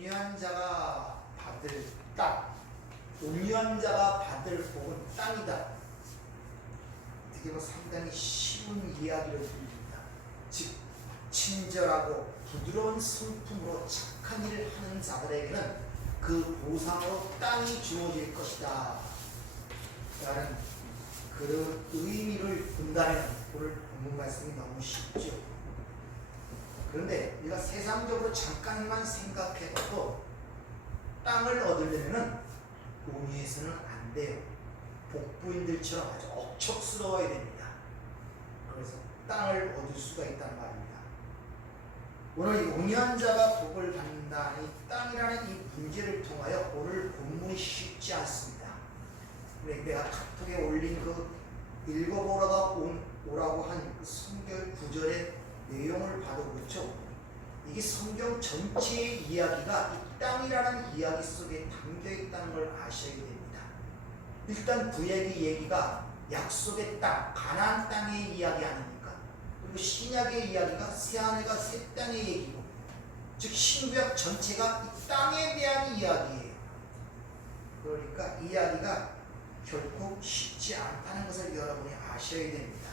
온유한 자가 받을 땅, 온유한 자가 받을 복은 땅이다. 어떻게 보면 상당히 쉬운 이야기를 드립니다. 즉 친절하고 부드러운 성품으로 착한 일을 하는 자들에게는 그 보상으로 땅이 주어질 것이다 라는 그런 의미를 본다면 오늘 본문 말씀이 너무 쉽죠. 그런데 우리가 세상적으로 잠깐만 생각해봐도 땅을 얻으려면 온유해서는 안 돼요. 복부인들처럼 아주 억척스러워야 됩니다. 그래서 땅을 얻을 수가 있다는 말입니다. 오늘 이 온유한 자가 복을 받는다, 이 땅이라는 이 문제를 통하여 오늘 본문이 쉽지 않습니다. 내가 카톡에 올린 그 읽어보라고 한 그 성경 구절의 내용을 봐도 그렇죠. 이게 성경 전체의 이야기가 이 땅이라는 이야기 속에 담겨 있다는 걸 아셔야 됩니다. 일단 구약의 얘기가 약속의 땅, 가나안 땅의 이야기 아닙니까? 그리고 신약의 이야기가 새하늘과 새 땅의 얘기고, 즉 신구약 전체가 이 땅에 대한 이야기예요. 그러니까 이 이야기가 결코 쉽지 않다는 것을 여러분이 아셔야 됩니다.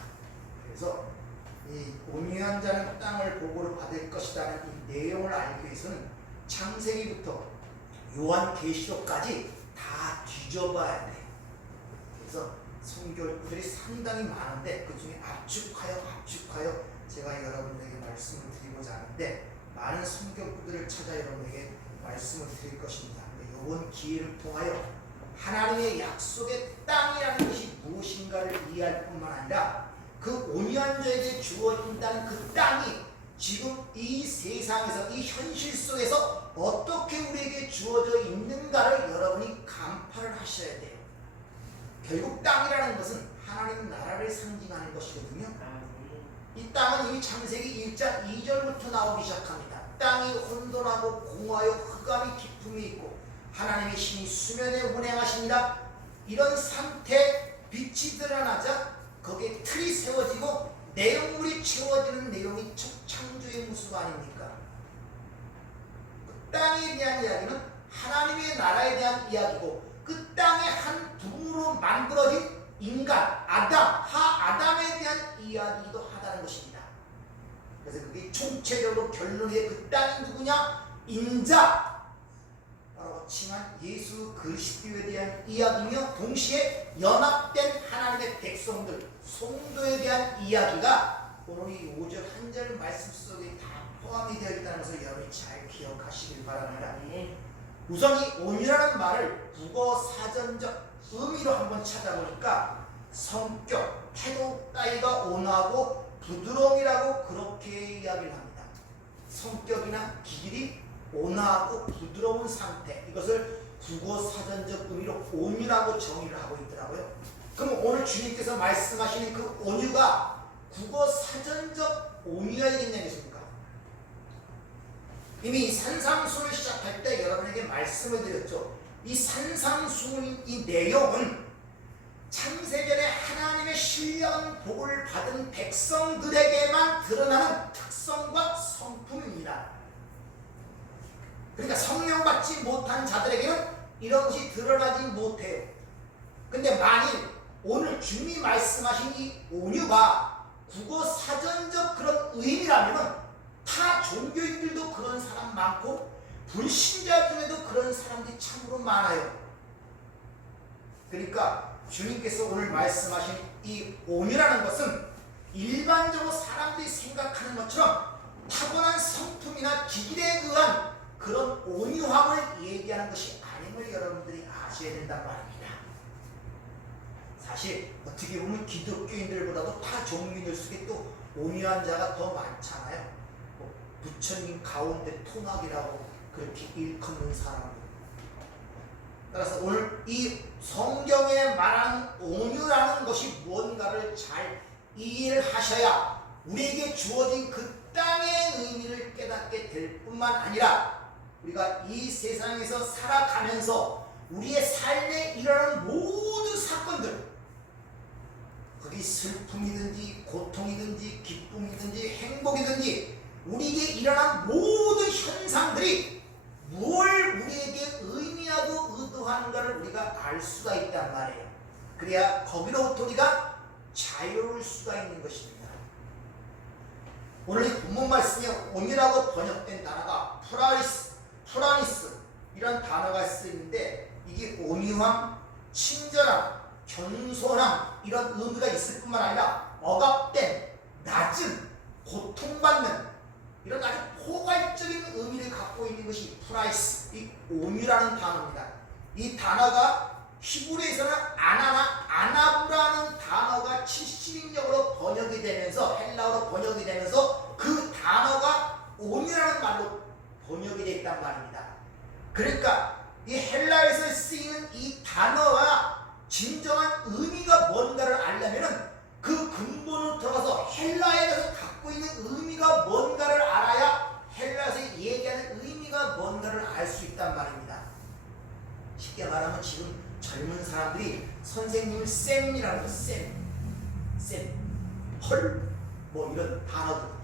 그래서 이 온유한 자는 땅을 복으로 받을 것이라는 이 내용을 알기 위해서는 창세기부터 요한계시록까지 다 뒤져봐야 돼요. 그래서 성경들이 상당히 많은데 그 중에 압축하여 제가 여러분에게 말씀을 드리고자 하는데, 많은 성경구들을 찾아 여러분에게 말씀을 드릴 것입니다. 이번 기회를 통하여 하나님의 약속의 땅이라는 것이 무엇인가를 이해할 뿐만 아니라 그 온유한 자에게 주어진다는 그 땅이 지금 이 세상에서, 이 현실 속에서 어떻게 우리에게 주어져 있는가를 여러분이 간파를 하셔야 돼요. 결국 땅이라는 것은 하나님 나라를 상징하는 것이거든요. 이 땅은 이미 창세기 1장 2절부터 나오기 시작합니다. 땅이 혼돈하고 공허하여 흑암이 깊음이 있고 하나님의 신이 수면에 운행하십니다. 이런 상태, 빛이 드러나자 거기에 틀이 세워지고 내용물이 채워지는 내용이 창조의 모습 아닙니까? 그 땅에 대한 이야기는 하나님의 나라에 대한 이야기고, 그 땅의 한 부분으로 만들어진 인간, 아담에 대한 이야기이기도 하다는 것입니다. 그래서 그게 총체적으로 결론의 그 땅이 누구냐? 인자 라고 칭한 예수 그리스도에 대한 이야기며, 동시에 연합된 하나님의 백성들, 성도에 대한 이야기가 오늘 이 5절 한 절 말씀 속에 다 포함이 되어 있다는 것을 여러분이 잘 기억하시길 바랍니다. 우선 이 온유라는 말을 국어 사전적 의미로 한번 찾아보니까 성격, 태도 따위가 온화하고 부드러움이라고 그렇게 이야기를 합니다. 성격이나 기질이 온화하고 부드러운 상태, 이것을 국어 사전적 의미로 온유라고 정의를 하고 있더라고요. 그럼 오늘 주님께서 말씀하시는 그 온유가 국어 사전적 온유야겠냐겠습니까? 이미 산상수훈을 시작할 때 여러분에게 말씀을 드렸죠. 이 산상수훈 이 내용은 창세전에 하나님의 신령한 복을 받은 백성들에게만 드러나는 특성과 성품입니다. 그러니까 성령 받지 못한 자들에게는 이런 것이 드러나지 못해요. 근데 만일 오늘 주님이 말씀하신 이 온유가 국어 사전적 그런 의미라면 타 종교인들도 그런 사람 많고 불신자 중에도 그런 사람들이 참으로 많아요. 그러니까 주님께서 오늘 말씀하신 이 온유라는 것은 일반적으로 사람들이 생각하는 것처럼 타고난 성품이나 기질에 의한 그런 온유함을 얘기하는 것이 아님을 여러분들이 아셔야 된단 말입니다. 사실 어떻게 보면 기독교인들보다도 타 종교인들 속에 또 온유한 자가 더 많잖아요. 부처님 가운데 토막이라고 그렇게 일컫는 사람들. 따라서 오늘 이 성경에 말하는 온유라는 것이 무언가를 잘 이해를 하셔야 우리에게 주어진 그 땅의 의미를 깨닫게 될 뿐만 아니라 우리가 이 세상에서 살아가면서 우리의 삶에 일어나는 모든 사건들, 그게 슬픔이든지 고통이든지 기쁨이든지 행복이든지 우리에게 일어난 모든 현상들이 무엇 그래야 거기로부터 우리가 자유로울 수가 있는 것입니다. 오늘 이 본문 말씀에 온유라고 번역된 단어가 프라니스 이런 단어가 쓰이는데 이게 온유함, 친절함, 겸손함 이런 의미가 있을 뿐만 아니라 억압된, 낮은, 고통받는 이런 아주 포괄적인 의미를 갖고 있는 것이 프라이스, 이 온유라는 단어입니다. 이 단어가 히브리에서는 아나부라는 단어가 70인역으로 번역이 되면서 헬라어로 번역이 되면서 그 단어가 온유라는 말로 번역이 됐단 말입니다. 그러니까 이 헬라에서 쓰이는 이 단어와 진정한 의미가 뭔가를 알려면은 그 근본으로 들어가서 헬라에 대해서 갖고 있는 의미가 뭔가를 알아야 헬라에서 얘기하는 의미가 뭔가를 알 수 있단 말입니다. 쉽게 말하면 지금 젊은 사람들이 선생님을 쌤이라고 해요. 쌤, 헐, 뭐 이런 단어들.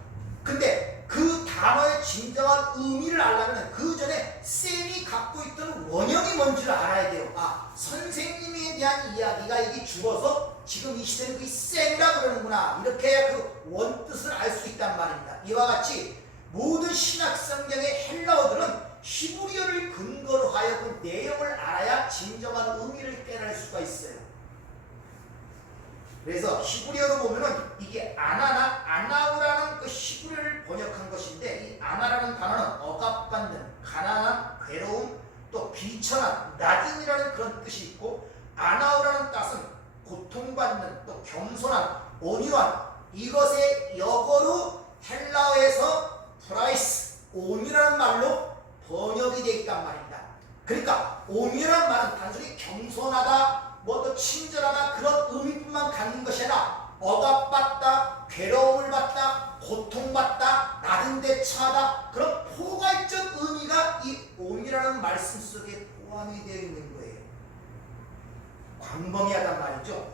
근데 그 단어의 진정한 의미를 알려면 그 전에 쌤이 갖고 있던 원형이 뭔지를 알아야 돼요. 아, 선생님에 대한 이야기가 이게 죽어서 지금 이 시대는 그 쌤이라 그러는구나. 이렇게 그 원뜻을 알 수 있단 말입니다. 이와 같이 모든 신약 성경의 헬라어들은 히브리어를 근거로 하여 그 내용을 알아야 진정한 의미를 깨달을 수가 있어요. 그래서 히브리어로 보면은 이게 아나우라는 그 히브리어를 번역한 것인데 이 아나라는 단어는 억압받는, 가난한, 괴로움, 또 비천한, 낮은이라는 그런 뜻이 있고 아나우라는 뜻은 고통받는, 또 겸손한, 온유한 이것의 역어로 헬라어에서 프라이스, 온유라는 말로 번역이 되어 있단 말입니다. 그러니까 온유라는 말은 단순히 겸손하다, 뭐 또 친절하다 그런 의미뿐만 갖는 것이 아니라 억압받다, 괴로움을 받다, 고통받다, 낮은 데 처하다 그런 포괄적 의미가 이 온유라는 말씀 속에 포함이 되어 있는 거예요. 광범위하단 말이죠.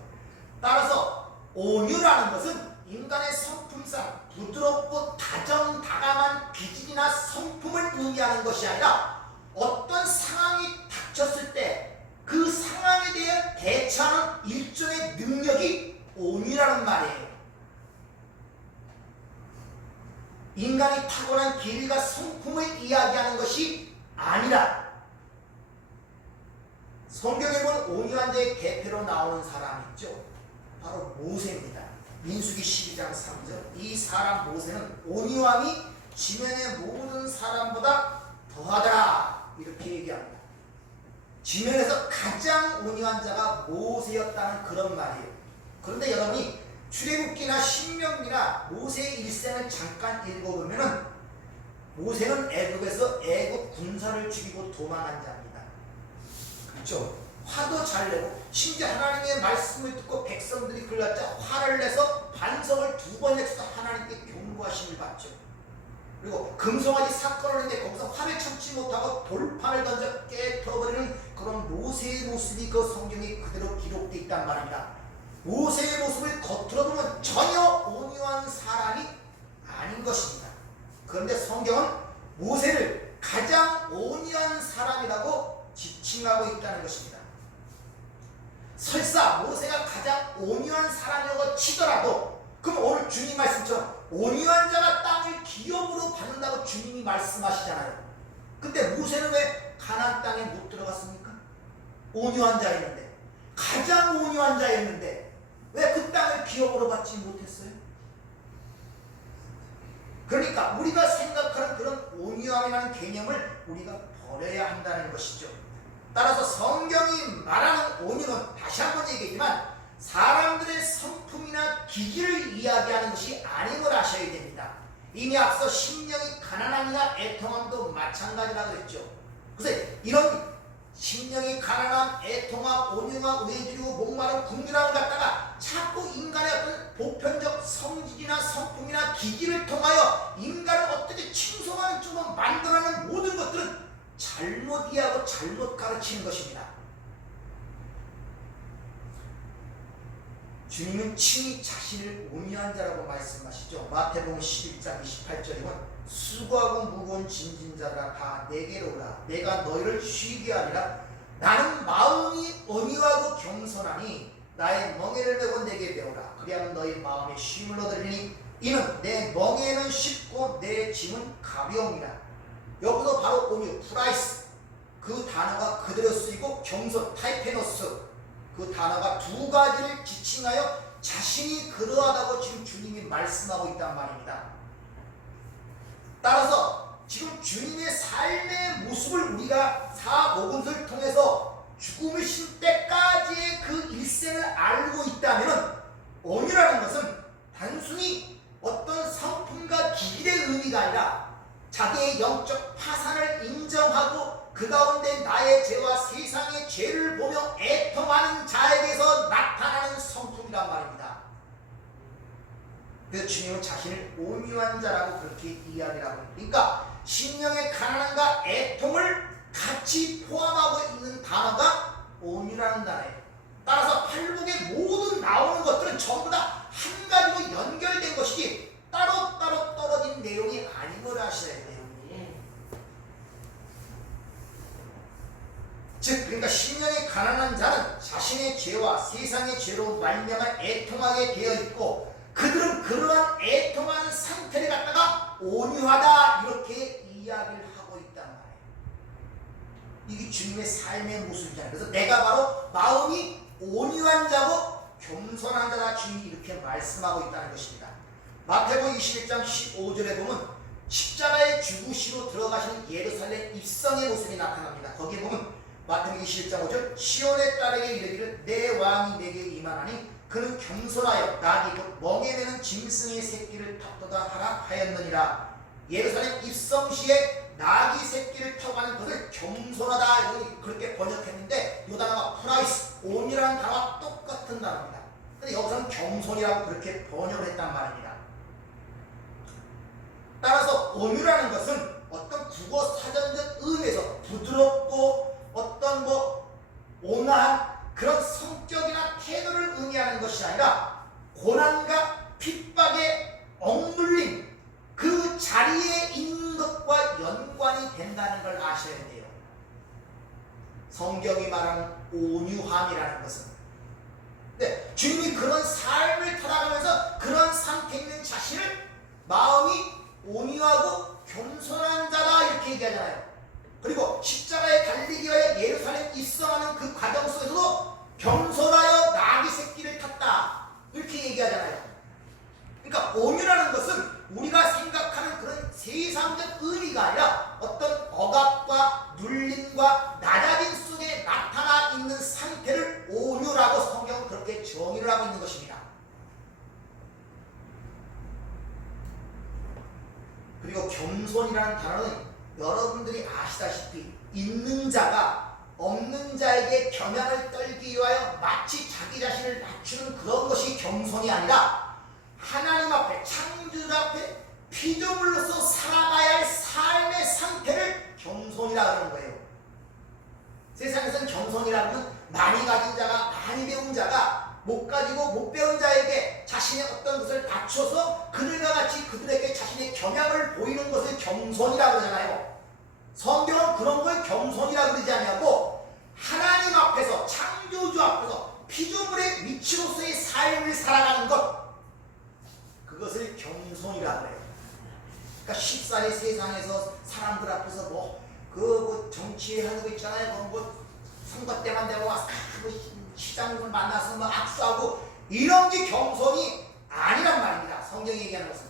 따라서 온유라는 것은 인간의 성품상 부드럽고 다정다감한 기질이나 성품을 의미하는 것이 아니라 어떤 상황이 닥쳤을 때 그 상황에 대한 대처하는 일종의 능력이 온유라는 말이에요. 인간이 타고난 길과 성품을 이야기하는 것이 아니라 성경에 보면 온유한 자의 대표로 나오는 사람이 있죠. 바로 모세입니다. 민수기 12장 3절. 이 사람 모세는 온유함이 지면의 모든 사람보다 더하더라. 이렇게 얘기합니다. 지면에서 가장 온유한 자가 모세였다는 그런 말이에요. 그런데 여러분이 출애굽기나 신명기나 모세의 일생을 잠깐 읽어보면은 모세는 애굽에서 애굽 군사를 죽이고 도망한 자입니다. 그렇죠? 화도 잘 내고 심지어 하나님의 말씀을 듣고 백성들이 글렀자 화를 내서 반성을 2번 해서 하나님께 경고하심을 받죠. 그리고 금송아지 사건을 했는데 거기서 화를 참지 못하고 돌판을 던져 깨트려버리는 그런 모세의 모습이 그 성경에 그대로 기록되어 있단 말입니다. 모세의 모습을 겉으로 보면 전혀 온유한 사람이 아닌 것입니다. 그런데 성경은 모세를 가장 온유한 사람이라고 지칭하고 있다는 것입니다. 설사 모세가 가장 온유한 사람이라고 치더라도 그럼 오늘 주님 말씀처럼 온유한 자가 땅을 기업으로 받는다고 주님이 말씀하시잖아요. 근데 모세는 왜 가나안 땅에 못 들어갔습니까? 온유한 자였는데, 가장 온유한 자였는데 왜 그 땅을 기업으로 받지 못했어요? 그러니까 우리가 생각하는 그런 온유함이라는 개념을 우리가 버려야 한다는 것이죠. 따라서 성경이 말하는 온유는 다시 한번 얘기했지만 사람들의 성품이나 기질을 이야기하는 것이 아님을 아셔야 됩니다. 이미 앞서 심령이 가난함이나 애통함도 마찬가지라고 했죠. 그래서 이런 심령이 가난함, 애통함, 온유함, 외주리고 목마름, 궁핍함을 갖다가 자꾸 인간의 어떤 보편적 성질이나 성품이나 기질을 통하여 인간을 어떻게 칭송하는 쪽으로 만들어내는 모든 것들은 잘못 이해하고 잘못 가르치는 것입니다. 주님은 친히 자신을 온유한 자라고 말씀하시죠. 마태복음 11장 28절에 보면 수고하고 무거운 짐진 자들아 다 내게로 오라. 내가 너희를 쉬게 하리라. 나는 마음이 온유하고 겸손하니 나의 멍에를 메고 내게 배우라. 그리하면 너희 마음에 쉼을 얻으리니 이는 내 멍에는 쉽고 내 짐은 가벼움이라. 여기서 바로 오뮤, 프라이스 그 단어가 그대로 쓰이고 겸손, 타이페노스 그 단어가 두 가지를 지칭하여 자신이 그러하다고 지금 주님이 말씀하고 있단 말입니다. 따라서 지금 주님의 삶의 모습을 우리가 사복음서를 통해서 죽음이신 때까지의 그 일생을 알고 있다면 온유라는 것은 단순히 어떤 성품과 기질의 의미가 아니라 자기의 영적 파산을 인정하고 그 가운데 나의 죄와 세상의 죄를 보며 애통하는 자에게서 나타나는 성품이란 말입니다. 그래서 주님은 자신을 온유한 자라고 그렇게 이야기를 하고 있습니다. 그러니까 심령의 가난함과 애통을 같이 포함하고 있는 단어가 온유라는 단어예요. 따라서 팔복의 모든 나오는 것들은 전부 다 한 가지로 연결된 것이지 따로따로 떨어진 내용이 아닌 걸 아셔야 돼요. 즉 그러니까 심령이 가난한 자는 자신의 죄와 세상의 죄로 말미암아 애통하게 되어 있고 그들은 그러한 애통하는 상태를 갖다가 온유하다 이렇게 이야기를 하고 있단 말이에요. 이게 주님의 삶의 모습이잖아요. 그래서 내가 바로 마음이 온유한 자고 겸손한 자다 주님이 이렇게 말씀하고 있다는 것입니다. 마태복음 21장 15절에 보면 십자가의 죽으시로 들어가시는 예루살렘 입성의 모습이 나타납니다. 거기에 보면 마태복음 21장 5절 시온의 딸에게 이르기를 내 왕이 내게 임하나니 그는 겸손하여 낙이 곧 멍에 매는 짐승의 새끼를 타도다 하라 하였느니라. 예루살렘 입성시에 낙이 새끼를 타고 가는 것을 겸손하다 그렇게 번역했는데 이 단어가 프라이스, 온이라는 단어와 똑같은 단어입니다. 근데 여기서는 겸손이라고 그렇게 번역을 했단 말입니다. 따라서 온유라는 것은 어떤 국어 사전적 의미에서 부드럽고 어떤 온화한 그런 성격이나 태도를 의미하는 것이 아니라 고난과 핍박에 억눌린 그 자리에 있는 것과 연관이 된다는 걸 아셔야 돼요. 성경이 말하는 온유함이라는 것은 주님이 그런 삶을 살아가면서 그런 상태에 있는 자신을 마음이 온유하고 겸손한 자다 이렇게 얘기하잖아요. 그리고 십자가에 달리기 위하여 예루살렘 입성하는 그 과정 속에서도 겸손하여 나귀 새끼를 탔다 이렇게 얘기하잖아요. 그러니까 온유라는 것은 우리가 생각하는 그런 세상적 의미가 아니라 어떤 억압과 눌림과 낮아짐 속에 나타나 있는 상태를 온유라고 성경은 그렇게 정의를 하고 있는 것입니다. 그리고 겸손이라는 단어는 여러분들이 아시다시피 있는 자가 없는 자에게 겸양을 떨기 위하여 마치 자기 자신을 낮추는 그런 것이 겸손이 아니라 하나님 앞에 창조주 앞에 피조물로서 살아가야 할 삶의 상태를 겸손이라고 하는 거예요. 세상에서는 겸손이라고는 많이 가진 자가 많이 배운 자가 못 가지고 못 배운 자에게 자신의 어떤 것을 낮춰서 그들과 같이 그들에게 자신의 겸양을 보이는 것을 겸손이라고 그러잖아요. 성경은 그런 걸 겸손이라고 그러지 않냐고 하나님 앞에서 창조주 앞에서 피조물의 위치로서의 삶을 살아가는 것 그것을 겸손이라고 해요. 그러니까 쉽사리 세상에서 사람들 앞에서 정치하는 거 있잖아요. 선거 때만 되고 와서 시장을 만나서 악수하고 이런 게 겸손이 아니란 말입니다. 성경이 얘기하는 것은.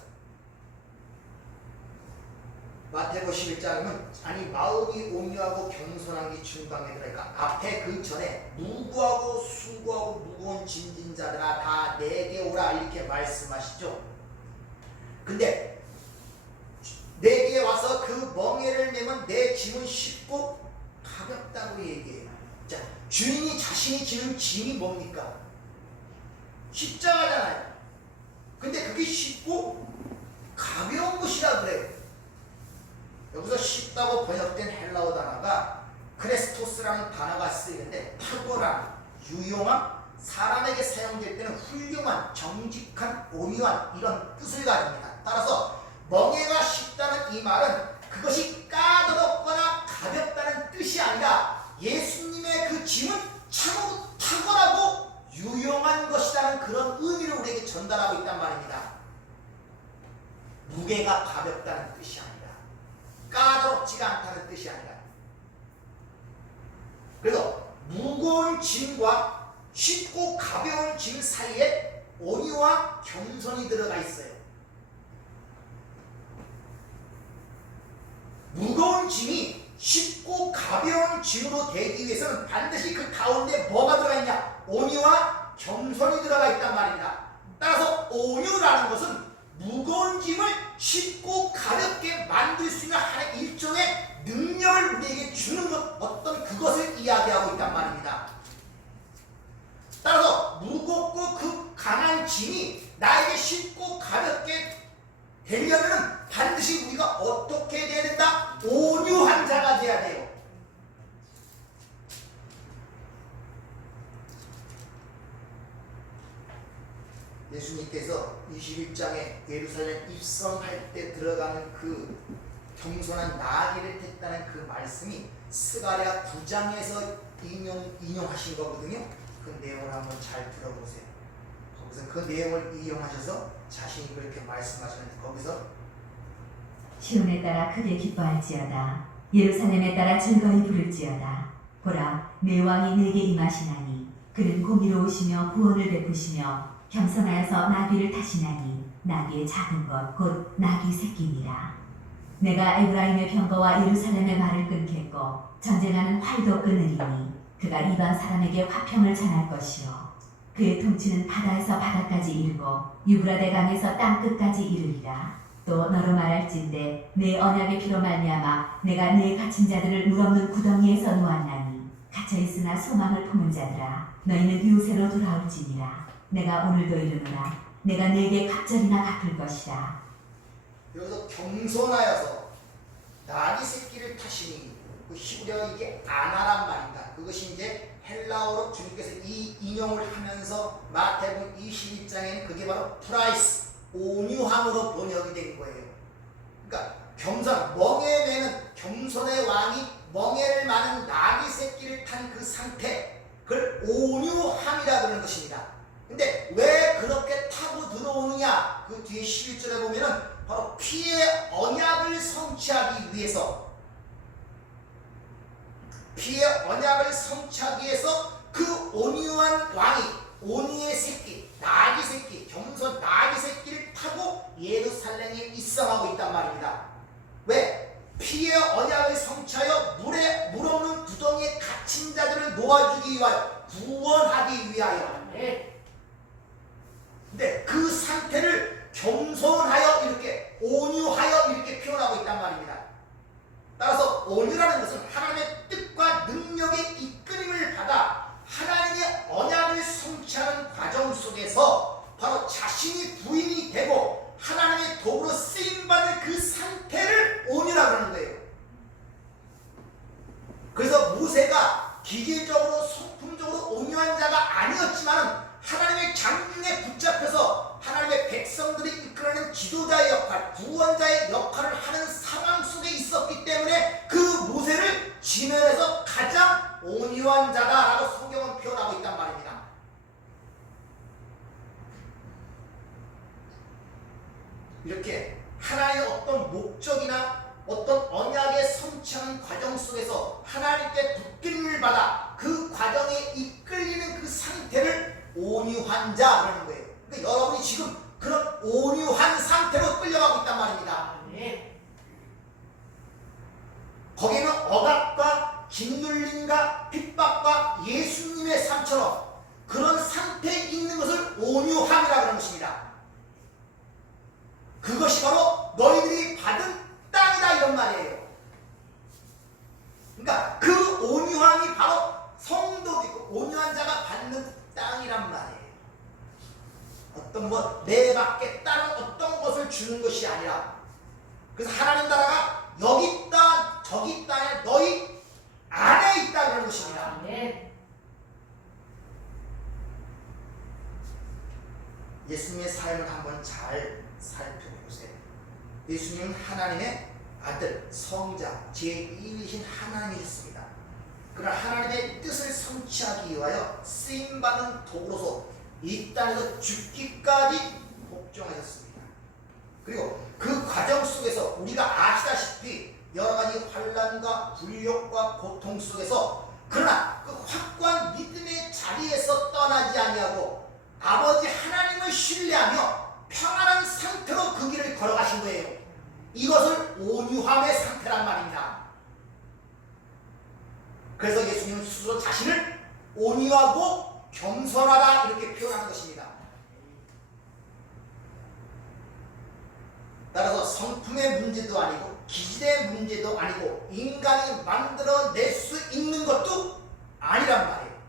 마태복음 11장은 아니 마음이 온유하고 겸손한 게 중방에 들어니까 앞에 그 전에 무구하고 수고하고 무거운 짐진 자들아 다 내게 오라 이렇게 말씀하시죠. 근데 내게 와서 그 멍에를 메면 내 짐은 쉽고 가볍다고 얘기해요. 자, 주님이 자신이 지는 짐이 뭡니까? 십자가잖아요. 근데 그게 쉽고 가벼운 것이라 그래요. 여기서 쉽다고 번역된 헬라어 단어가 크레스토스라는 단어가 쓰이는데 탁월한, 유용한, 사람에게 사용될 때는 훌륭한, 정직한, 온유한 이런 뜻을 가집니다. 따라서 멍에가 쉽다는 이 말은 그것이 까다롭거나 가볍다는 뜻이 아니라 예수님의 그 짐은 참으로 탁월하고 유용한 무게가 가볍다는 뜻이 아니라, 까다롭지가 않다는 뜻이 아니라, 그래서 무거운 짐과 쉽고 가벼운 짐 사이에 온유와 겸손이 들어가 있어요. 무거운 짐이 쉽고 가벼운 짐으로 되기 위해서는 반드시 그 가운데 뭐가 들어가 있냐? 온유와 겸손이 들어가 있단 말입니다. 따라서 온유라는 것은 무거운 짐을 쉽고 가볍게 만들 수 있는 하나의 일종의 능력을 우리에게 주는 것, 어떤 그것을 이야기하고 있단 말입니다. 따라서 무겁고 그 강한 짐이 나에게 쉽고 가볍게 되려면 반드시 우리가 어떻게 돼야 된다? 온유한 자가 돼야 돼요. 예수님께서 21장에 예루살렘 입성할 때 들어가는 그 겸손한 나귀를 탔다는 그 말씀이 스가랴 9장에서 인용하신 거거든요. 그 내용을 한번 잘 들어보세요. 거기서 그 내용을 이용하셔서 자신이 그렇게 말씀하셨는데, 거기서 시온에 따라 크게 기뻐할지어다. 예루살렘에 따라 즐거이 부를지어다. 보라, 내 왕이 내게 임하시나니 그는 공의로우시며 구원을 베푸시며 겸손하여서 나귀를 타시나니 나귀의 작은 것 곧 나귀 새끼니라. 내가 에브라임의 병거와 예루살렘의 말을 끊겠고 전쟁하는 활도 끊으리니 그가 이방 사람에게 화평을 전할 것이요 그의 통치는 바다에서 바다까지 이르고 유브라데 강에서 땅 끝까지 이르리라. 또 너로 말할진대 내 언약의 피로 말미암아 내가 내 갇힌 자들을 물없는 구덩이에서 놓았나니 갇혀있으나 소망을 품은 자들아 너희는 이웃으로 돌아올지니라. 내가 오늘도 이르노라 내가 네게 갑절이나 갚을 것이라. 여기서 겸손하여서 나귀 새끼를 타시니, 그 히브리어 이게 아나란 말입니다. 그것이 이제 헬라어로 주님께서 이 인용을 하면서 마태복음 22장에는 그게 바로 프라이스, 온유함으로 번역이 된 거예요. 그러니까 겸손, 멍에 매는 겸손의 왕이 멍에를 마는 나귀 새끼를 탄 그 상태, 그걸 온유함이라 그러는 것입니다. 근데 왜 그렇게 타고 들어오느냐? 그 뒤에 11절에 보면은 바로 피의 언약을 성취하기 위해서, 피의 언약을 성취하기 위해서 그 온유한 왕이 온유의 새끼, 나귀 새끼, 겸손 나귀 새끼를 타고 예루살렘에 입성하고 있단 말입니다. 왜? 피의 언약을 성취하여 물 없는 구덩이에 갇힌 자들을 놓아주기 위하여, 구원하기 위하여. 근데 그 상태를 겸손하여 이렇게 온유하여 이렇게 표현하고 있단 말입니다. 따라서 온유라는 것은 하나님의 뜻과 능력의 이끌림을 받아 하나님의 언약을 성취하는 과정 속에서 바로 자신이 부인이 되고 하나님의 도구로 쓰임받는 그 상태를 온유라고 하는 거예요. 그래서 모세가 기계적으로 성품적으로 온유한 자가 아니었지만 하나님의 장중에 붙잡혀서 하나님의 백성들이 이끌어내는 지도자의 역할, 구원자의 역할을 하는 상황 속에 있었기 때문에 그 모세를 지면에서 가장 온유한 자다라고 성경은 표현하고 있단 말입니다. 이렇게 하나님의 어떤 목적이나 어떤 언약의 성취하는 과정 속에서 하나님께 붙들림을 받아 그 과정에 이끌리는 그 상태를 온유한 자라는 거예요. 그러니까 여러분이 지금 그런 온유한 상태로 끌려가고 있단 말입니다. 거기는 억압과 짓눌림과 핍박과 예수님의 삶처럼 그런 상태에 있는 것을 온유함이라고 하는 것입니다. 그것이 바로 너희들이 받은 땅이다 이런 말이에요. 그러니까 그 온유함이 바로 성도이고 온유한 자가 받는 땅이란 말이에요. 어떤 것 내밖에 다른 어떤 것을 주는 것이 아니라, 그래서 하나님 나라가 여기 있다 저기 있다 너희 안에 있다 그런 것입니다. 예수님의 삶을 한번 잘 살펴보세요. 예수님은 하나님의 아들, 성자, 제1이신 하나님이셨습니다. 그러나 하나님의 뜻을 성취하기 위하여 쓰임받는 도구로서 이 땅에서 죽기까지 복종하셨습니다. 그리고 그 과정 속에서 우리가 아시다시피 여러 가지 환난과 굴욕과 고통 속에서 그러나 그 확고한 믿음의 자리에서 떠나지 아니하고 아버지 하나님을 신뢰하며 평안한 상태로 그 길을 걸어가신 거예요. 이것을 온유함의 상태란 말입니다. 그래서 예수님은 스스로 자신을 온유하고 겸손하다 이렇게 표현하는 것입니다. 따라서 성품의 문제도 아니고 기질의 문제도 아니고 인간이 만들어낼 수 있는 것도 아니란 말이에요.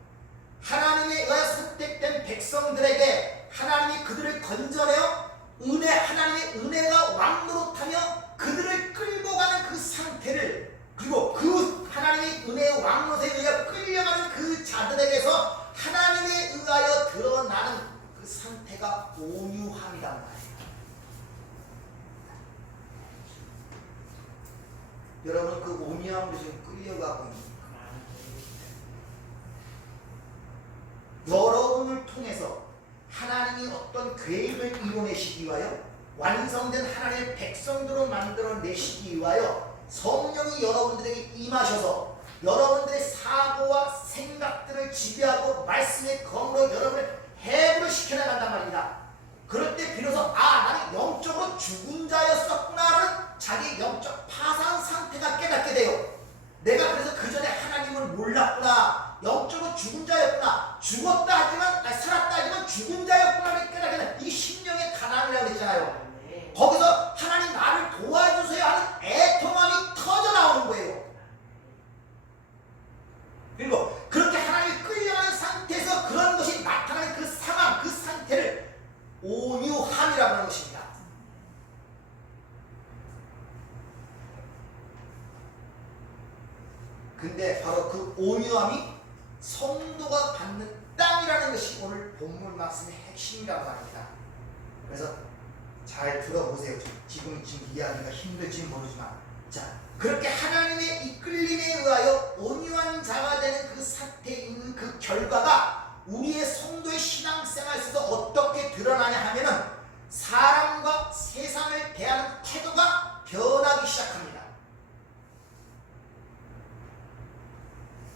하나님에 의해 선택된 백성들에게 하나님이 그들을 건져내어 하나님의 은혜가 왕노릇하며 그들을 끌고 가는 그 상태를, 그리고 그 하나님의 은혜의 왕노릇에 의해 끌려가는 그 자들에게서 하나님에 의하여 드러나는 그 상태가 온유함이란 말이에요. 여러분 그 온유함으로 지금 끌려가고 있습니다. 여러분을 통해서 하나님이 어떤 계획을 이뤄내시기 위하여 완성된 하나님의 백성들로 만들어내시기 위하여 성령이 여러분들에게 임하셔서 여러분들의 사고와 생각들을 지배하고 말씀의 검으로 여러분을 해부를 시켜나간단 말입니다. 그럴 때 비로소 나는 영적으로 죽은 자였었구나를 자기 영적 파산 상태가 깨닫게 돼요. 내가 그래서 그 전에 하나님을 몰랐구나, 영적으로 죽은 자였구나, 죽었다 하지만 살았다 하지만 죽은 자였구나를 깨닫게 되는 이 심령의 가난이라고 했잖아요. 거기서 하나님 나를 도와주세요 하는 애통함이 터져 나오는 거예요. 그리고 그렇게 하나님이 끌려가는 상태에서 그런 것이 나타나는 그 상황, 그 상태를 온유함이라고 하는 것입니다. 근데 바로 그 온유함이 성도가 받는 땅이라는 것이 오늘 본문 말씀의 핵심이라고 합니다. 그래서 잘 들어보세요. 지금 이야기가 힘들지 모르지만, 자, 그렇게 하나님의 이끌림에 의하여 온유한 자가 되는 그 상태에 있는 그 결과가 우리의 성도의 신앙생활에 있어서 어떻게 드러나냐 하면은 사람과 세상을 대하는 태도가 변하기 시작합니다.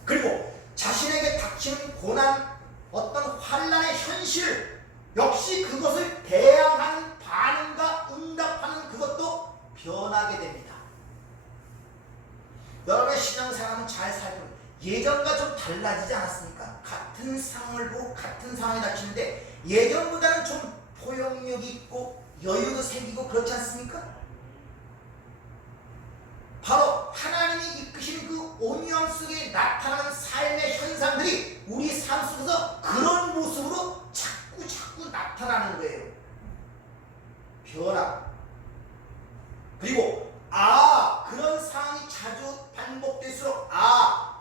그리고 자신에게 닥치는 고난, 어떤 환난의 현실 역시 그것을 대항하는 반응과 응답하는 그것도 변하게 됩니다. 여러분의 신앙생활은 잘 살고 예전과 좀 달라지지 않았습니까? 같은 상황을 보고 같은 상황에 닥치는데 예전보다는 좀 포용력이 있고 여유도 생기고 그렇지 않습니까? 바로 하나님이 이끄시는 그 온유함 속에 나타나는 삶의 현상들이 우리 삶 속에서 그런 모습으로 자꾸 나타나는 거예요. 변화. 그리고 그런 상황이 자주 반복될수록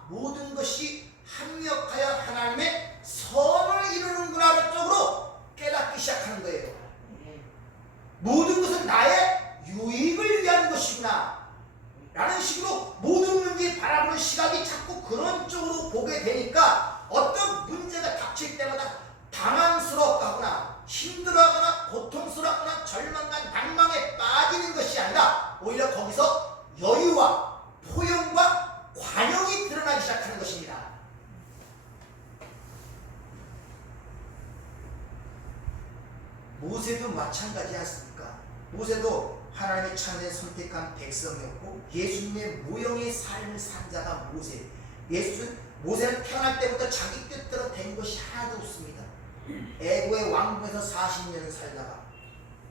모든 것이 합력하여 하나님의 선을 이루는구나 쪽으로 깨닫기 시작하는 거예요. 모든 것은 나의 유익을 위한 것이구나 라는 식으로 모든 문제를 바라보는 시각이 자꾸 그런 쪽으로 보게 되니까 어떤 문제가 닥칠 때마다 당황스럽거나 힘들어하거나 고통스럽거나 절망과 낭망에 빠지는 것이 아니라 오히려 거기서 여유와 포용과 관용이 드러나기 시작하는 것입니다. 모세도 마찬가지 않습니까? 모세도 하나님의 창조에 선택한 백성이었고 예수님의 모형의 삶을 산 자가 모세. 모세는 태어날 때부터 자기 뜻대로 된 것이 하나도 없습니다. 애굽의 왕궁에서 40년을 살다가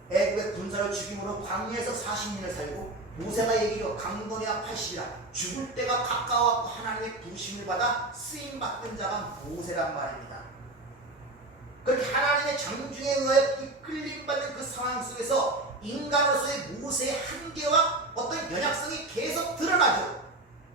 애굽의 군사를 죽임으로 광야에서 40년을 살고 모세가 얘기로 강건해야 80이라 죽을 때가 가까워서 하나님의 부심을 받아 쓰임받던 자가 모세란 말입니다. 그렇게 하나님의 정중에 의해 이끌림받는 그 상황 속에서 인간으로서의 모세의 한계와 어떤 연약성이 계속 드러나죠.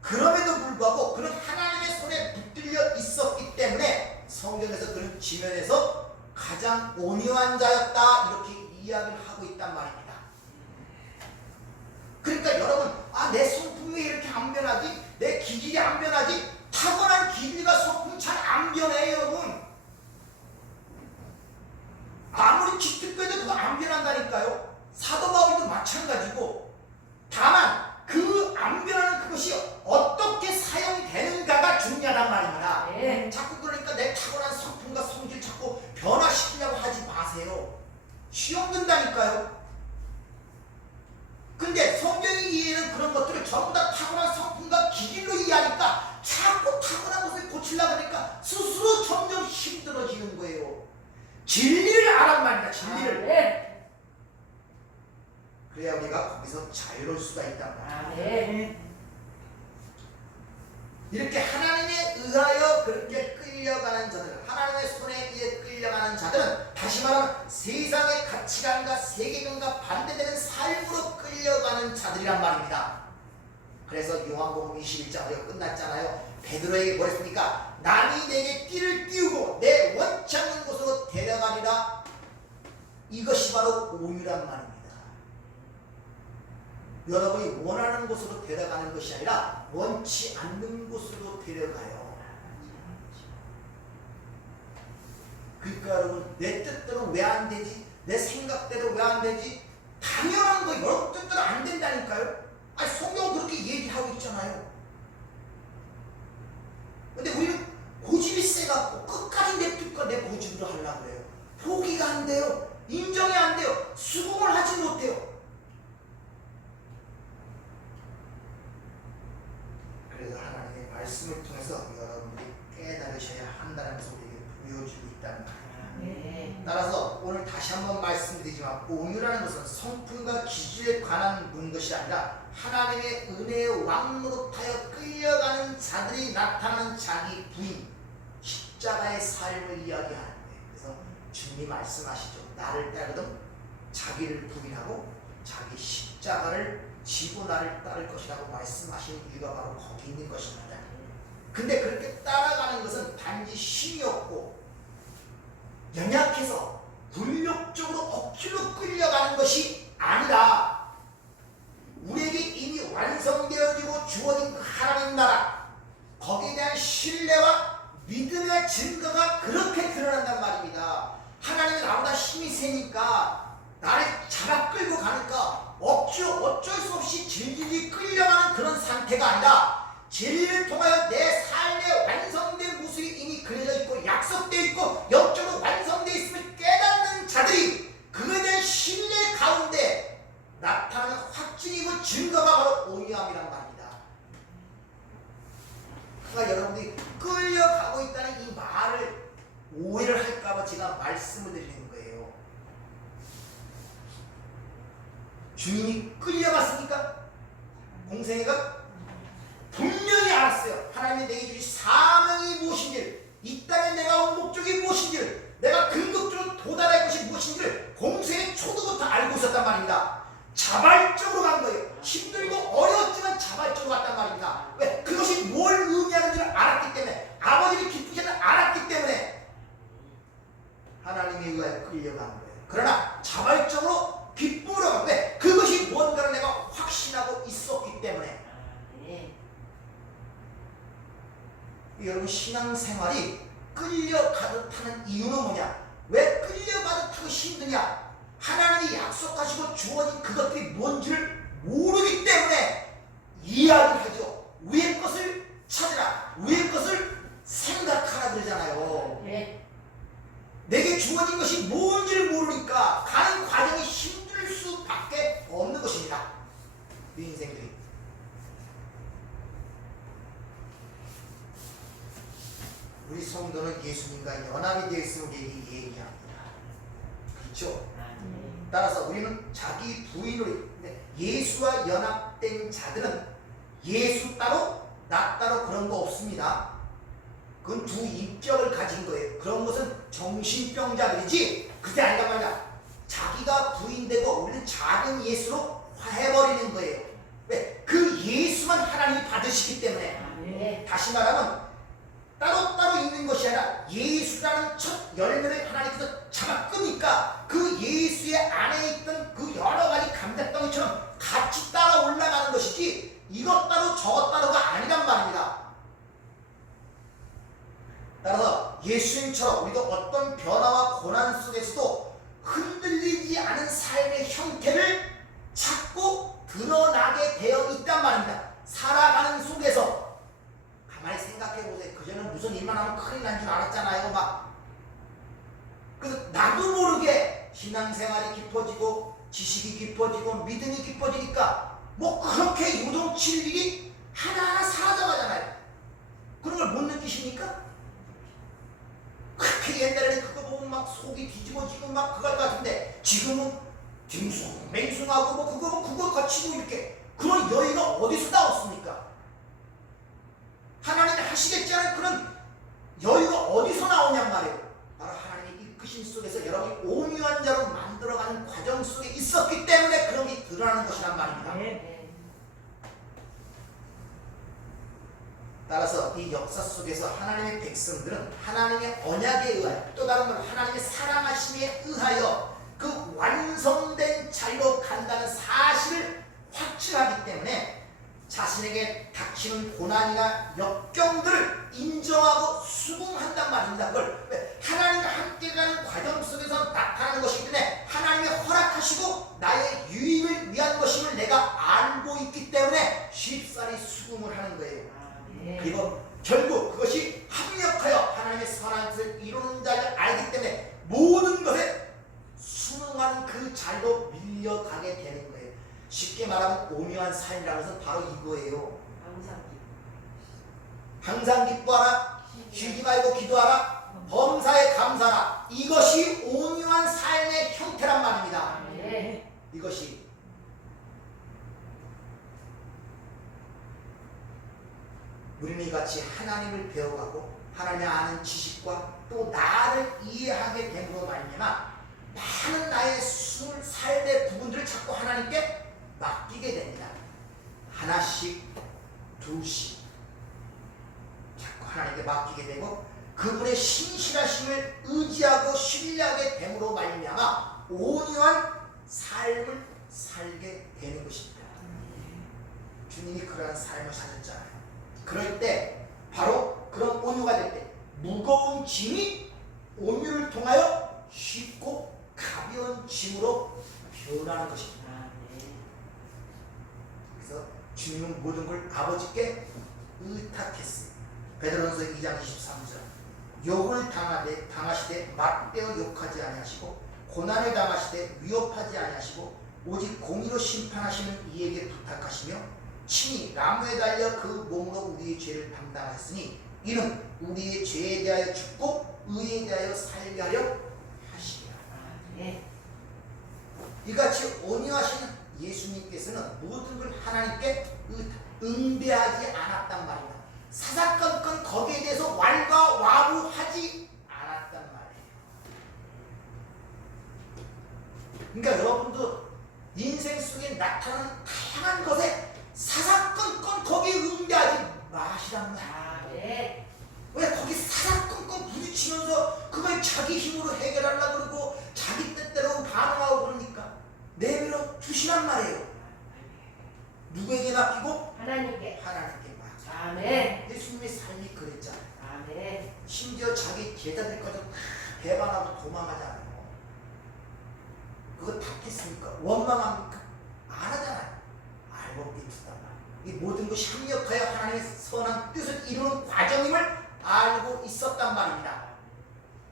그럼에도 불구하고 그는 하나님의 손에 붙들려 있었기 때문에 성경에서 그는 지면에서 가장 온유한 자였다 이렇게 이야기를 하고 있단 말입니다. 그러니까 여러분 내 성품이 왜 이렇게 안 변하지? 내 기질이 안 변하지? 타고난 기질과 성품 잘 안 변해요 여러분. 아무리 기특해도 그거 안 변한다니까요. 사도 바울도 뒤엎는다니까요. 근데 성경이 이해하는 그런 것들을 전부 다 타고난 성품과 기질로 이해하니까 자꾸 타고난 것을 고치려고 하니까 스스로 점점 힘들어지는 거예요. 진리를 알란 말이다. 진리를. 네. 그래야 우리가 거기서 자유로울 수가 있단 말이야. 네. 이렇게 하나님에 의하여 그렇게 끌려가는 자들, 하나님의 손에 의해 끌려가는 자들은 다시 말하면 세상의 가치관과 세계관과 반대되는 삶으로 끌려가는 자들이란 말입니다. 그래서 요한복음 21장으로 끝났잖아요. 베드로에게 뭐랬습니까? 남이 내게 띠를 띄우고 내 원치 않는 곳으로 데려가리라. 이것이 바로 오유란 말입니다. 여러분이 원하는 곳으로 데려가는 것이 아니라 원치 않는 곳으로 데려가요. 그러니까 여러분, 내 뜻대로 왜 안 되지? 내 생각대로 왜 안 되지? 당연한 거예요. 여러분 뜻대로 안 된다니까요. 아니 성경 그렇게 얘기하고 있잖아요. 근데 우리는 고집이 세갖고 끝까지 내 뜻과 내 고집으로 하려고 그래요. 포기가 안 돼요. 인정이 안 돼요. 수긍을 하지 못해요. 그래서 하나님의 말씀을 통해서 여러분들이 깨달으셔야 한다는 것을 우리에게 보여주고 있다는 말이에요. 네. 따라서 오늘 다시 한번 말씀드리지만 오유라는 것은 성품과 기질에 관한 문 것이 아니라 하나님의 은혜의 왕노릇하여 끌려가는 자들이 나타나는 자기 부인, 십자가의 삶을 이야기하는 거예요. 그래서 주님이 말씀하시죠. 나를 따르든 자기를 부인하고 자기 십자가를 지고 나를 따를 것이라고 말씀하신 이유가 바로 거기 있는 것입니다. 근데 그렇게 따라가는 것은 단지 힘이 없고 연약해서 불력적으로 억지로 끌려가는 것이 아니라 우리에게 이미 완성되어지고 주어진 그 하나님 나라, 거기에 대한 신뢰와 믿음의 증거가 그렇게 드러난단 말입니다. 하나님은 나보다 힘이 세니까 나를 잡아 끌고 가니까 어쩔 수 없이 질질이 끌려가는 그런 상태가 아니라 진리를 통하여 내 삶의 완성된 모습이 이미 그려져 있고 약속되어 있고 영적으로 완성되어 있음을 깨닫는 자들이 그에 대한 신뢰 가운데 나타나는 확증이고 증거가 바로 온유함이란 말입니다. 그러니까 여러분들이 끌려가고 있다는 이 말을 오해를 할까봐 제가 말씀을 드리는 거예요. 주님이 끌려갔습니까? 공생애가? 분명히 알았어요. 하나님이 내게 주신 사명이 무엇인지를, 이 땅에 내가 온 목적이 무엇인지를, 내가 궁극적으로 도달할 것이 무엇인지를 공생애 초도부터 알고 있었단 말입니다. 자발적으로 간 거예요. 힘들고 어려웠지만 자발적으로 갔단 말입니다. 왜? 그것이 뭘 의미하는지를 알았기 때문에, 아버지를 기쁘시는 알았기 때문에 하나님에 의하여 끌려간 거예요. 그러나 자발적으로 기쁨으로 간 거예요. 왜? 그것이 뭔가를 내가 확신하고 있었기 때문에. 네. 여러분 신앙생활이 끌려가듯 하는 이유는 뭐냐? 왜 끌려가듯 하기 힘드냐? 하나님이 약속하시고 주어진 그것들이 뭔지를 모르기 때문에 이야기를 하죠. 위의 것을 찾으라, 위의 것을 생각하라 그러잖아요. 네. 내게 주어진 것이 뭔지를 모르니까 가는 과정이 힘들 수밖에 없는 것입니다. 이 인생들이. 우리 성도는 예수님과 연합이 되어 있음을 얘기합니다. 그렇죠? 따라서 우리는 자기 부인으로 예수와 연합된 자들은 예수 따로 나 따로 그런 거 없습니다. 그건 두 인격을 가진 거예요. 그런 것은 정신병자들이지 그게 아니란 말이야. 자기가 부인되고 우리는 작은 예수로 해버리는 거예요. 왜? 그 예수만 하나님이 받으시기 때문에. 네. 다시 말하면 따로따로 있는 것이 아니라 예수라는 첫 열매를 하나님께서 잡아 끄니까 그 예수의 안에 있던 그 여러 가지 감자덩이처럼 같이 따라 올라가는 것이지 이것 따로 저것 따로가 아니란 말입니다. 따라서 예수님처럼 우리도 어떤 변화와 고난 속에서도 흔들리지 않은 삶의 형태를 찾고 드러나게 되어 있단 말입니다. 살아가는 속에서 가만히 생각해보세요. 그전에는 무슨 일만 하면 큰일 난 줄 알았잖아요. 그래서 나도 모르게 신앙생활이 깊어지고 믿음이 깊어지니까 뭐 그렇게 요동칠 일이 하나하나 사라져가잖아요. 그런 걸 못 느끼십니까? 그렇게 옛날에는 그거 보면 막 속이 뒤집어지고 막 그걸 같은데 지금은 맹숭하고 뭐 그거 거치고 이렇게 그런 여유가 어디서 나왔습니까? 하나님이 하시겠지 않은 그런 여유가 어디서 나오냔 말이에요. 바로 하나님의 이끄심 속에서 여러분이 온유한 자로 만들어가는 과정 속에 있었기 때문에 그런 게 드러나는 것이란 말입니다. 따라서 이 역사 속에서 하나님의 백성들은 하나님의 언약에 의하여 또 다른 말 하나님의 사랑하심에 의하여 그 완성된 자리로 간다는 사실을 확증하기 때문에 자신에게 닥치는 고난이나 역경들을 인정하고 수긍한단 말입니다. 그걸 하나님과 함께 가는 과정 속에서 나타나는 것이기 때문에 하나님이 허락하시고 나의 유익을 위한 것임을 내가 알고 있기 때문에 쉽사리 수긍을 하는 거예요. 그리고 결국 그것이 합력하여 하나님의 선한 뜻을 이루는 자를 알기 때문에 모든 것에 순응하는 그 자리로 밀려가게 되는 거예요. 쉽게 말하면 온유한 삶이라는 것은 바로 이거예요. 항상 기뻐하라, 쉬지 말고 기도하라, 범사에 감사하라. 이것이 온유한 삶의 형태란 말입니다. 이것이 우리는 같이 하나님을 배워가고 하나님을 아는 지식과 또 나를 이해하게 됨으로 말미암아 많은 나의 삶의 부분들을 자꾸 하나님께 맡기게 됩니다. 하나씩 둘씩 자꾸 하나님께 맡기게 되고 그분의 신실하심을 의지하고 신뢰하게 됨으로 말미암아 온유한 삶을 살게 되는 것입니다. 주님이 그러한 삶을 사셨잖아요. 그럴 때 바로 그런 온유가 될 때 무거운 짐이 온유를 통하여 쉽고 가벼운 짐으로 변하는 것입니다. 그래서 주님은 모든 걸 아버지께 의탁했어요. 베드로전서 2장 23절 욕을 당하시되 맞대어 욕하지 아니하시고 고난을 당하시되 위협하지 아니하시고 오직 공의로 심판하시는 이에게 부탁하시며 친히 나무에 달려 그 몸으로 우리의 죄를 담당하셨으니 이는 우리의 죄에 대하여 죽고 의에 대하여 살게 하려 하시리라. 이같이 온유하신 예수님께서는 모든 걸 하나님께 응대하지 않았단 말입니다. 사사건건 거기에 대해서 왈가왈부하지 않았단 말이에요. 그러니까 여러분도 인생 속에 나타나는 다양한 것에 사사건건 거기에 응대하지 마시란 말이야. 왜 거기 사사건건 부딪히면서 그걸 자기 힘으로 해결하려고 그러고 자기 뜻대로 반응하고 그러니까 내버려 두시란 말이에요. 누구에게 맡기고? 하나님께 맡기고. 아멘. 예수님의 삶이 그랬잖아요. 아멘. 심지어 자기 제자들까지 다 배반하고 도망하잖아요. 그거 다 했습니까? 원망합니까? 안 하잖아요. 알고 있었단 말이에요. 이 모든 것이 합력하여 하나님의 선한 뜻을 이루는 과정임을 알고 있었단 말입니다.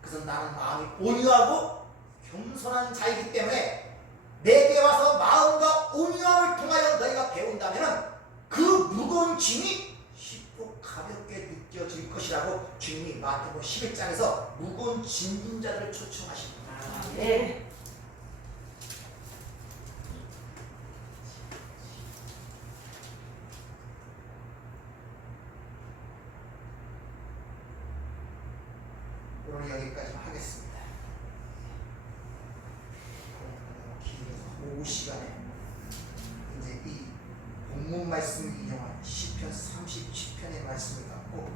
그래서 나는 마음이 온유하고 겸손한 자이기 때문에 내게 와서 마음과 온유함을 통하여 너희가 배운다면 그 무거운 짐이 쉽고 가볍게 느껴질 것이라고 주님이 마태복음 11장에서 무거운 짐진 자들을 초청하십니다. 네. 오늘 여기까지 하겠습니다. 오후 시간에 이제 이 본문 말씀을 인용한 시편 37편의 말씀을 갖고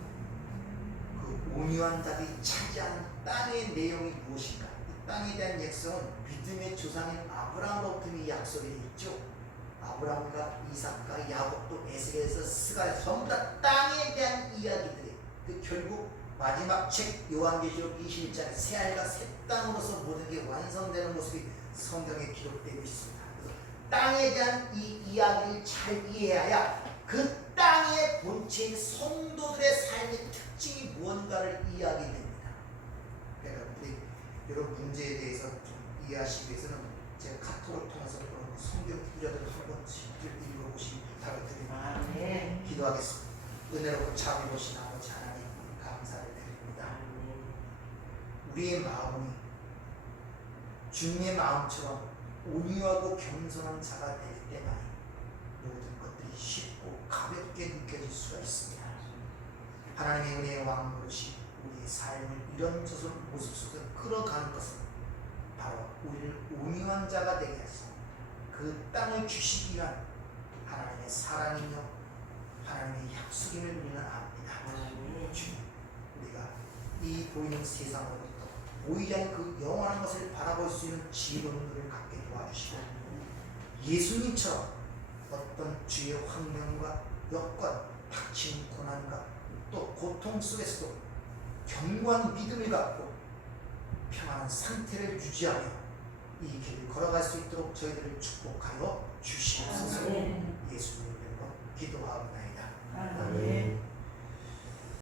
그 온유한 자들이 차지하는 땅의 내용이 무엇인가? 이 땅에 대한 약속은 믿음의 조상인 아브라함으로부터 이 약속이 있죠. 아브라함과 이삭과 야곱도 에스겔에서 스가랴 전부 다 땅에 대한 이야기들이 그 결국 마지막 책 요한계시록 21장에 새하늘과 새 땅으로서 모든 게 완성되는 모습이 성경에 기록되고 있습니다. 그래서 땅에 대한 이 이야기를 잘 이해해야 그 땅의 본체인 성도들의 삶의 특징이 무언가를 이해하게 됩니다. 그러니까 우리 이런 문제에 대해서 좀 이해하시기 위해서는 제가 카톡을 통해서 그런 성경 구절을 한 번씩 읽어보시 부탁드립니다. 아멘. 기도하겠습니다. 은혜롭고 자비로우신 아버지 하나님 감사를 드립니다. 우리의 마음이 주님의 마음처럼 온유하고 겸손한 자가 될 때만 모든 것들이 쉽고 가볍게 느껴질 수가 있습니다. 하나님의 은혜의 왕노릇이 우리의 삶을 이런 저런 모습 속에 끌어가는 것은 바로 우리를 온유한 자가 되게 해서 그 땅을 주시기 위한 하나님의 사랑이며 하나님의 약속임을 우리는 압니다. 주님, 우리가 이 보이는 세상으로부터 보이지 않는 그 영원한 것을 바라볼 수 있는 지혜로운 눈을 갖게 도와주시고 예수님처럼 어떤 주의 환경과 여건, 닥친 고난과 또 고통 속에서도 견고한 믿음을 갖고 평안한 상태를 유지하며 이 길을 걸어갈 수 있도록 저희들을 축복하여 주시옵소서. 아멘. 예수님의 이름으로 기도하옵나이다. 아멘.